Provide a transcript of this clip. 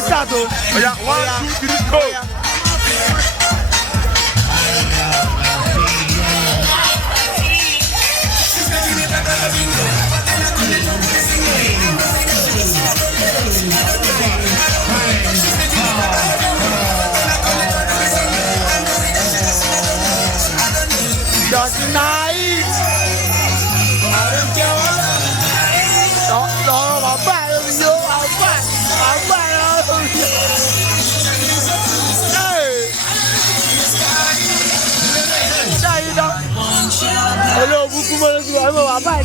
start. Oh yeah, 1, 2, 3, go. Just night. No, I'm back. Yo, I'm back. Hey. Hello, beaucoup de gens. I'm back.